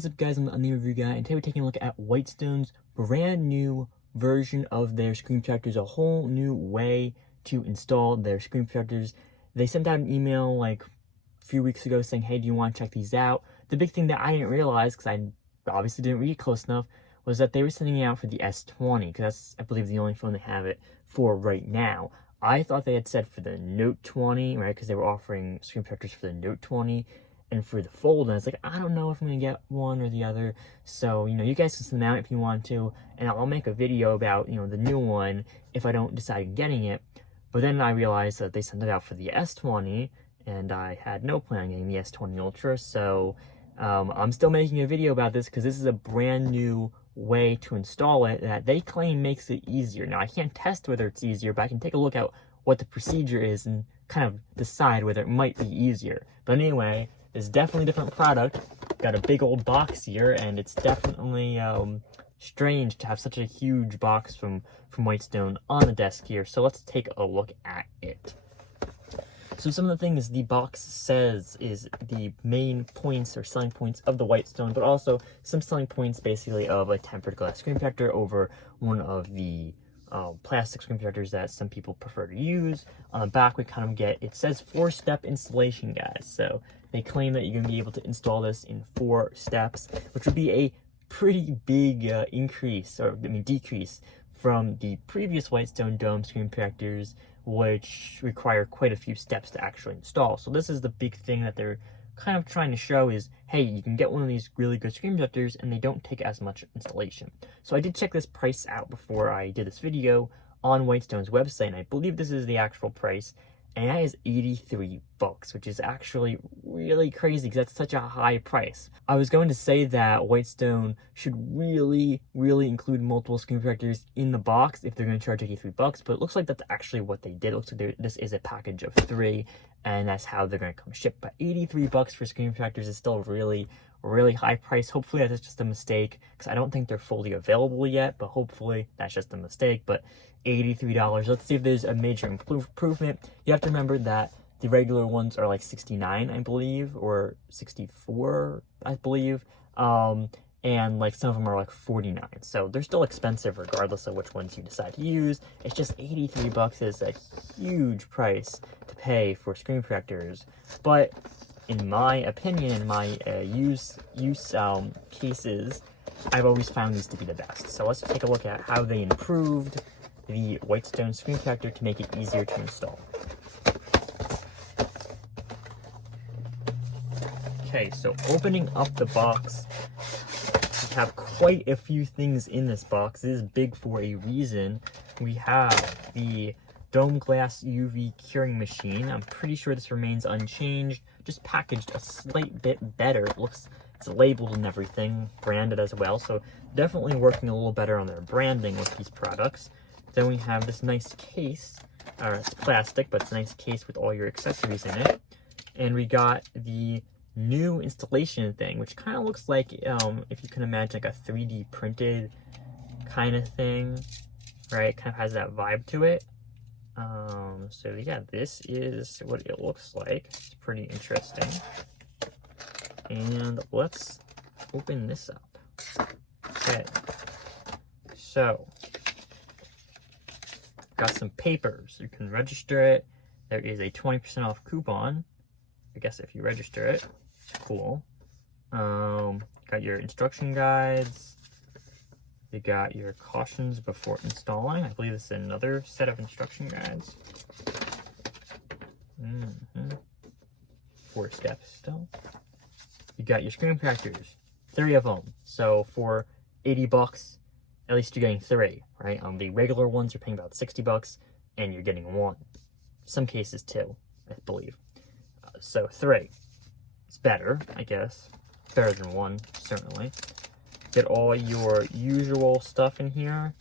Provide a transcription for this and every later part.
What is up, guys? I'm the Unnamed review guy, and today we're taking a look at Whitestone's brand new version of their screen protectors, a whole new way to install their screen protectors. They sent out an email like a few weeks ago saying, hey, do you want to check these out? The big thing that I didn't realize, because I obviously didn't read close enough, was that they were sending it out for the S20, because that's, I believe, the only phone they have it for right now. I thought they had said for the Note 20, right, because they were offering screen protectors for the Note 20 and for the Fold, and I was like, I don't know if I'm going to get one or the other, so, you guys can send them out if you want to, and I'll make a video about, the new one if I don't decide getting it. But then I realized that they sent it out for the S20, and I had no plan on getting the S20 Ultra, so I'm still making a video about this because this is a brand new way to install it that they claim makes it easier. Now, I can't test whether it's easier, but I can take a look at what the procedure is and kind of decide whether it might be easier. But anyway, it's definitely a different product. Got a big old box here, and it's definitely strange to have such a huge box from Whitestone on the desk here. So let's take a look at it. So some of the things the box says is the main points or selling points of the Whitestone, but also some selling points basically of a tempered glass screen protector over one of the plastic screen protectors that some people prefer to use. On the back, we kind of get, it says 4-step installation, guys. So they claim that you're going to be able to install this in 4 steps, which would be a pretty big decrease from the previous Whitestone Dome screen protectors, which require quite a few steps to actually install. So this is the big thing that they're kind of trying to show is, hey, you can get one of these really good screen protectors and they don't take as much installation. So I did check this price out before I did this video on Whitestone's website, and I believe this is the actual price, and that is $83, which is actually really crazy because that's such a high price. I was going to say that Whitestone should really include multiple screen protectors in the box if they're going to charge $83, but it looks like that's actually what they did. It looks like this is a package of 3, and that's how they're going to come shipped. But $83 for screen protectors is still really high price. Hopefully that's just a mistake, because I don't think they're fully available yet, but hopefully that's just a mistake. But $83, let's see if there's a major improvement. You have to remember that the regular ones are like $69, I believe, or $64, I believe, and like some of them are like $49, so they're still expensive regardless of which ones you decide to use. It's just $83 is a huge price to pay for screen protectors, but in my opinion, in my use cases, I've always found these to be the best. So let's take a look at how they improved the Whitestone screen protector to make it easier to install. Okay, so opening up the box, we have quite a few things in this box. It is big for a reason. We have the Dome Glass UV curing machine. I'm pretty sure this remains unchanged, just packaged a slight bit better. It's labeled and everything, branded as well, so definitely working a little better on their branding with these products. Then we have this nice case, it's plastic, but it's a nice case with all your accessories in it. And we got the new installation thing, which kind of looks like, if you can imagine, like a 3D printed kind of thing, right? Kind of has that vibe to it. So yeah, this is what it looks like. It's pretty interesting. And let's open this up. Okay. So, got some papers. You can register it. There is a 20% off coupon, I guess, if you register it. It's cool. Got your instruction guides. You got your cautions before installing. I believe this is another set of instruction guides. 4 steps still. You got your screen protectors, 3 of them. So for $80, at least you're getting 3, right? On the regular ones, you're paying about $60, and you're getting 1. Some cases 2, I believe. So 3. It's better, I guess. Better than 1, certainly. Get all your usual stuff in here,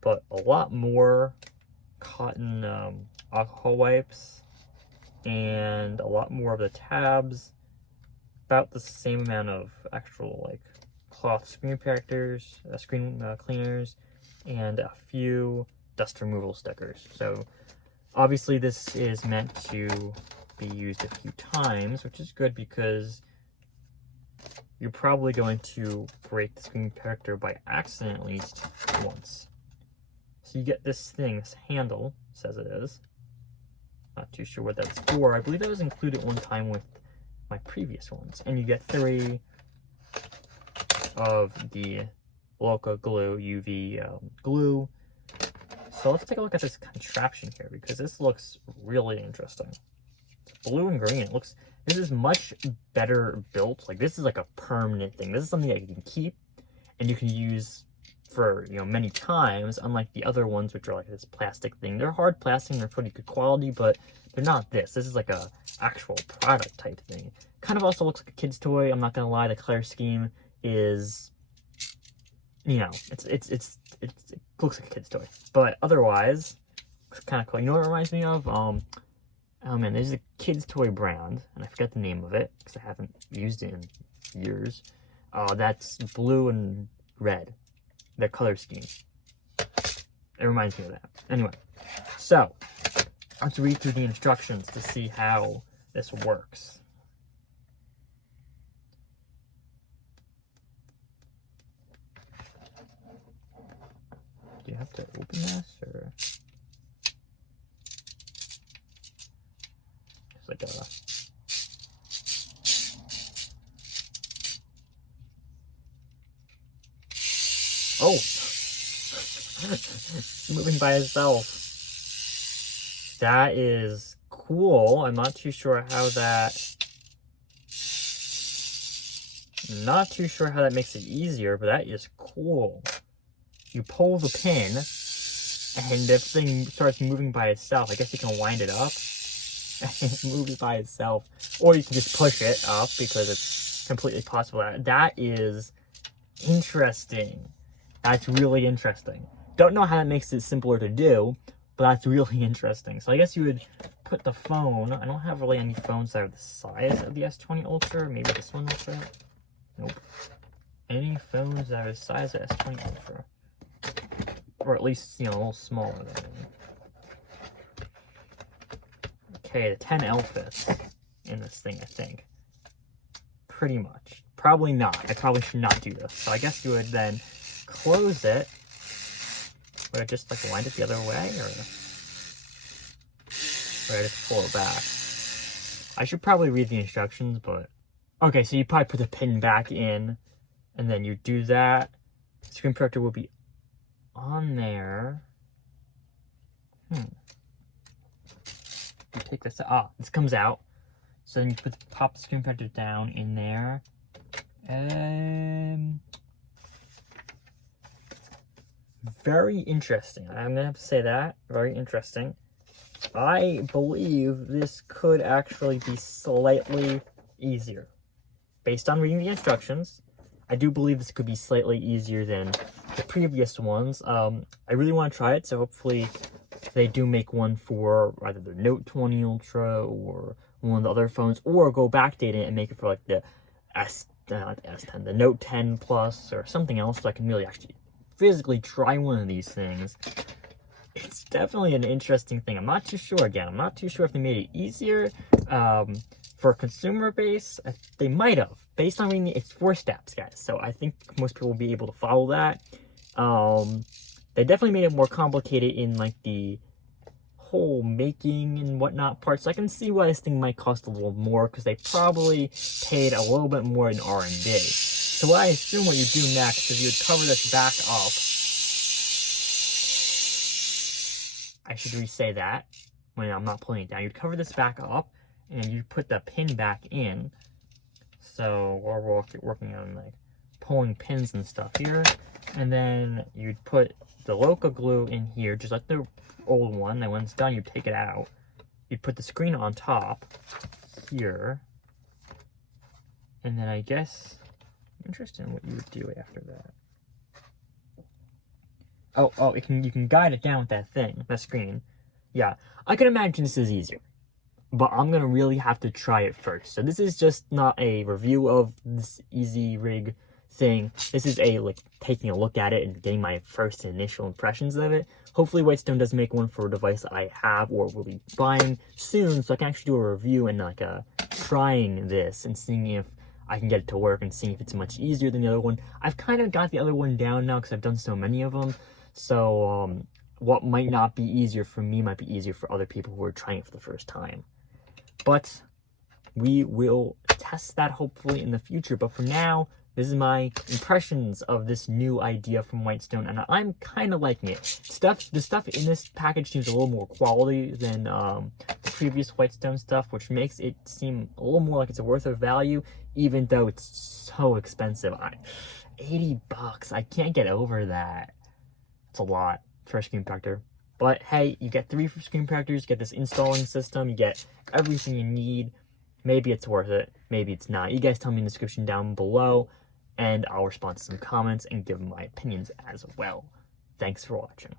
but a lot more cotton alcohol wipes, and a lot more of the tabs. About the same amount of actual like cloth screen protectors, screen cleaners, and a few dust removal stickers. So obviously this is meant to be used a few times, which is good because you're probably going to break the screen protector by accident at least once. So you get this thing, this handle, says it is. Not too sure what that's for. I believe that was included one time with my previous ones. And you get 3 of the local glue, UV glue. So let's take a look at this contraption here, because this looks really interesting. It's blue and green. This is much better built. Like, this is like a permanent thing. This is something that you can keep and you can use for, many times, unlike the other ones, which are like this plastic thing. They're hard plastic, they're pretty good quality, but they're not this. This is like a actual product type thing. Kind of also looks like a kid's toy. I'm not gonna lie, the color scheme is, it looks like a kid's toy. But otherwise, it's kind of cool. You know what it reminds me of? Oh man, there's a kid's toy brand, and I forget the name of it, because I haven't used it in years. That's blue and red. Their color scheme. It reminds me of that. Anyway, so let's read through the instructions to see how this works. Do you have to open this, or it's like a oh, moving by itself. That is cool. I'm not too sure how that makes it easier, but that is cool. You pull the pin, and this thing starts moving by itself. I guess you can wind it up, and it moves by itself. Or you can just push it up, because it's completely possible. That is interesting. That's really interesting. Don't know how that makes it simpler to do, but that's really interesting. So I guess you would put the phone. I don't have really any phones that are the size of the S20 Ultra. Maybe this one looks right. Nope. Any phones that are the size of S20 Ultra. Or at least, a little smaller than me. Okay, the 10L fits in this thing, I think. Pretty much. Probably not. I probably should not do this. So I guess you would then close it. Would I just like wind it the other way, or would I just pull it back? I should probably read the instructions, but okay, so you probably put the pin back in, and then you do that. The screen protector will be on there. You take this out. This comes out. So then you pop the screen protector down in there. Very interesting. I'm gonna have to say that. Very interesting. I believe this could actually be slightly easier. Based on reading the instructions, I do believe this could be slightly easier than the previous ones. I really want to try it, so hopefully they do make one for either the Note 20 Ultra or one of the other phones, or go backdate it and make it for like the the Note 10 Plus or something else, so I can really actually physically try one of these things. It's definitely an interesting thing. I'm not too sure. Again, I'm not too sure if they made it easier for consumer base. They might have, based on reading it's 4 steps, guys. So I think most people will be able to follow that. They definitely made it more complicated in like the whole making and whatnot part. So I can see why this thing might cost a little more, because they probably paid a little bit more in R&D. So what I assume what you do next is you would cover this back up. I should re-say that when I'm not pulling it down. You'd cover this back up, and you put the pin back in. So we're working on like pulling pins and stuff here. And then you'd put the local glue in here, just like the old one. And when it's done, you take it out. You'd put the screen on top here. And then I guess I'm interested in what you would do after that. Oh, you can guide it down with that thing, that screen. Yeah, I can imagine this is easier, but I'm gonna really have to try it first. So this is just not a review of this EZ Rig thing. This is a like taking a look at it and getting my first initial impressions of it. Hopefully Whitestone does make one for a device that I have or will be buying soon, so I can actually do a review and like trying this and seeing if I can get it to work and see if it's much easier than the other one. I've kind of got the other one down now because I've done so many of them. So what might not be easier for me might be easier for other people who are trying it for the first time. But we will test that hopefully in the future. But for now, this is my impressions of this new idea from Whitestone, and I'm kind of liking it. The stuff in this package seems a little more quality than the previous Whitestone stuff, which makes it seem a little more like it's worth of value, even though it's so expensive. $80, I can't get over that. It's a lot for a screen protector. But hey, you get 3 screen protectors, you get this installing system, you get everything you need. Maybe it's worth it, maybe it's not. You guys tell me in the description down below, and I'll respond to some comments and give my opinions as well. Thanks for watching.